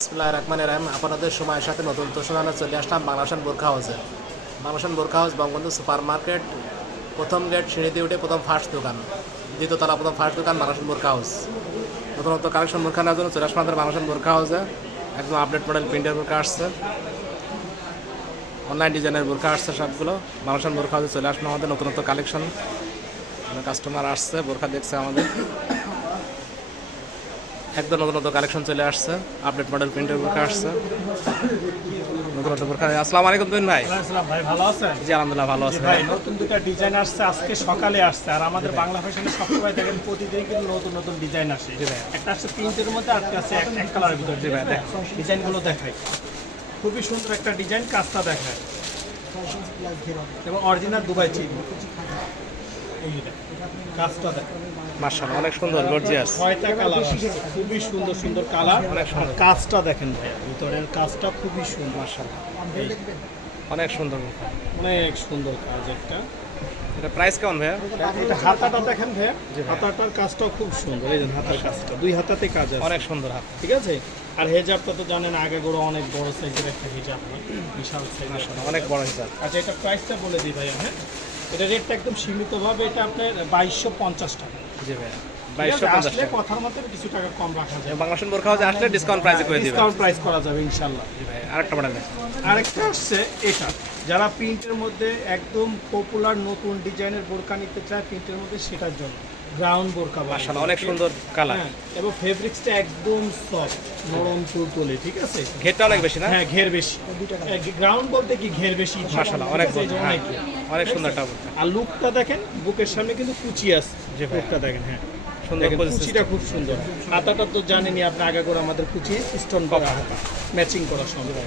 বিসমিল্লাহির রহমানির রহিম। আপনাদের সময়ের সাথে নতুন তোষণানো চলে আসলাম বাংলাদেশ বোরখা হাউসে। বাংলাদেশ বোরখা হাউস বঙ্গবন্ধু সুপার মার্কেট, প্রথম গেট সিঁড়ি দিয়ে উঠে প্রথম ফার্স্ট দোকান, দ্বিতীয়তলা প্রথম ফার্স্ট দোকান বাংলাদেশ বোরখা হাউস। নতুন কালেকশন বোরখা নেওয়ার জন্য চলে আসলাম আমাদের বাংলাদেশ বোরখা হাউসে। একদম আপডেট মডেল প্রিন্টের বোরখা আসছে, অনলাইন ডিজাইনের বোরখা আসছে সবগুলো। বাংলাদেশ বোরখা হাউসে চলে আসলাম আমাদের নতুন কালেকশন। কাস্টমার আসছে, বোরখা দেখছে আমাদের, একদম নতুন কালেকশন চলে আসছে, আপডেট মডেল প্রিন্টের বোরখা আসছে, নতুন বোরখা। আসসালামু আলাইকুম তুহিন ভাই। আসসালাম ভাই, ভালো আছেন? জি আলহামদুলিল্লাহ ভালো আছি ভাই নতুন দুটো ডিজাইন আসছে, আজকে সকালে আসছে। আর আমাদের বাংলা ফ্যাশনে সবসময় দেখেন প্রতিদিন কিন্তু নতুন নতুন ডিজাইন আসে। একটা আসছে প্রিন্টের মধ্যে, আর একটা আছে এক কালারের ভিতরে। জি ভাই, ডিজাইনগুলো দেখাই, খুবই সুন্দর একটা ডিজাইন, কাজটা দেখায় এবং অরিজিনাল দুবাই চিন। এই যে কাজটা দেখ, মাশাআল্লাহ অনেক সুন্দর গর্জিয়াস। 6টা কালার আসছে, খুবই সুন্দর সুন্দর কালার। অনেক সুন্দর। কাজটা দেখেন ভাই, ভিতরের কাজটা খুবই সুন্দর, মাশাআল্লাহ অনেক সুন্দর বোরখা। অনেক সুন্দর কাজ একটা। এটা প্রাইস কেমন ভাইয়া? এটা হাতাটা দেখেন ভাইয়া, হাতাটার কাজটাও খুব সুন্দর। এই যে হাতার কাজটা, দুই হাতাতে কাজ আছে, অনেক সুন্দর হাত। ঠিক আছে। আর হেজাবটা তো জানেন আগে গোড়া অনেক বড় সাইজের একটা হেজাব, বিশাল সাইজ, মাশাআল্লাহ অনেক বড় হিসাব। আচ্ছা এটা প্রাইসটা বলে দিই ভাইয়া। হ্যাঁ, এটা রেটটা একদম সীমিতভাবে, এটা আপনার 2250 টাকা। জি ভাইয়া, ঠিক আছে, 2250 আসলে টাকা। কথার মধ্যে কিছু টাকা কম রাখা যায়, বাংলাদেশ বোরখা হাউসে আসলে ডিসকাউন্ট প্রাইসে করে দিবেন। ডিসকাউন্ট প্রাইস করা যাবে ইনশাআল্লাহ। জি ভাই, আরেকটা মডেল আছে। আরেকটা আসছে এটা, যারা প্রিন্টের মধ্যে একদম পপুলার নতুন ডিজাইনের বোরকা নিতে চায় প্রিন্টের মধ্যে, সেটার জন্য গ্রাউন্ড বোরকা। মাশাআল্লাহ অনেক সুন্দর কালার। হ্যাঁ, এবং ফেব্রিক্সটা একদম সফট, নরম তুলতুলে, ঠিক আছে। ঘেরটা অনেক বেশি না? হ্যাঁ, ঘের বেশি। গ্রাউন্ড বলতে কি ঘের বেশি, মাশাআল্লাহ অনেক ঠিক আছে, বড়, অনেক হ্যাঁ, অনেক সুন্দর একটা বোরখা। আর লুকটা দেখেন, বুকের সামনে কিন্তু কুচি আছে। জি ভাই। লুকটা দেখেন, হ্যাঁ সুন্দর দেখেন, পজিশন। কুচিটা খুব সুন্দর। হাতাটা তো জানেনই আপনি, আগে করে আমাদের কুচি স্টোন করা হাতা, ম্যাচিং করা সঙ্গে।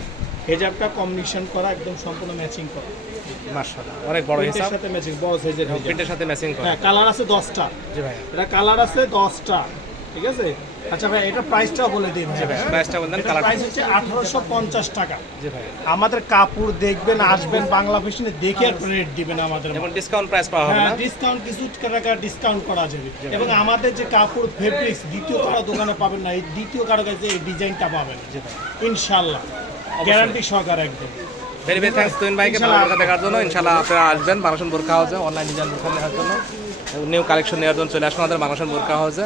হেজাবটা কম্বিনেশন করা, একদম সম্পূর্ণ ম্যাচিং করা, মাশাআল্লাহ অনেক বড় প্রিন্টের হিসাব। সাথে ম্যাচিং, বড় সাইজের হেজাব। প্রিন্টের সাথে ম্যাচিং করে। হ্যাঁ, কালার আছে 10টা। জি ভাই, এটা কালার আছে 10টা, ঠিক আছে। আচ্ছা ভাই, এটা প্রাইসটাও বলে দিন। জি ভাই প্রাইসটা বলেন। এটা কালার প্রাইস হচ্ছে 1850 টাকা। জি ভাই, আমাদের কাপড় দেখবেন, আসবেন বাংলা ফ্যাশনে, দেখে আর রেট দিবেন আমাদের। এবং ডিসকাউন্ট প্রাইস পাওয়া হবে হ্যাঁ, না? ডিসকাউন্ট কিছু টাকা ডিসকাউন্ট করা যাবে। এবং আমাদের যে কাপড় ফেব্রিক্স দ্বিতীয় কারো দোকানে পাবেন না, এই দ্বিতীয় কারো কাছে এই ডিজাইনটা পাবেন ইনশাআল্লাহ, গ্যারান্টি সহকারে একদম। ভেরি ভেরি থ্যাঙ্কস তুহিন ভাইকে ভালো বোরখা দেখার জন্য। ইনশাআল্লাহ আপনারা আসবেন বাংলাদেশ বোরখা হাউসে, অনলাইন ডিজাইন বোরখা নেওয়ার জন্য, নিউ কালেকশন নেওয়ার জন্য চলে আসুন আমাদের বাংলাদেশ বোরখা হাউসে।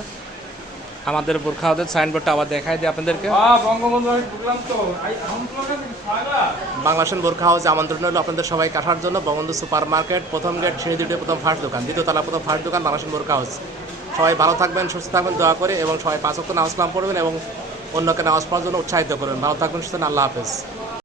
আমাদের বোরখা হাউসের সাইনবোর্ডটা আবার দেখাই দিই আপনাদেরকে। বাংলাদেশ বোরখা হাউসে আমন্ত্রণ হলো আপনাদের সবাইকে আসার জন্য। বঙ্গবন্ধু সুপার মার্কেট, প্রথম গেট সিঁড়ি দিয়ে উঠে প্রথম ফার্স্ট দোকান, দ্বিতীয়তলা প্রথম ফার্স্ট দোকান বাংলাদেশ বোরখা হাউস। সবাই ভালো থাকবেন, সুস্থ থাকবেন দোয়া করে, এবং সবাই 5 ওয়াক্ত নামাজ কালাম পড়বেন এবং অন্যকে নামাজ পড়ার জন্য উৎসাহিত করবেন। ভালো থাকবেন, সুস্থ থাকবেন, আল্লাহ হাফেজ।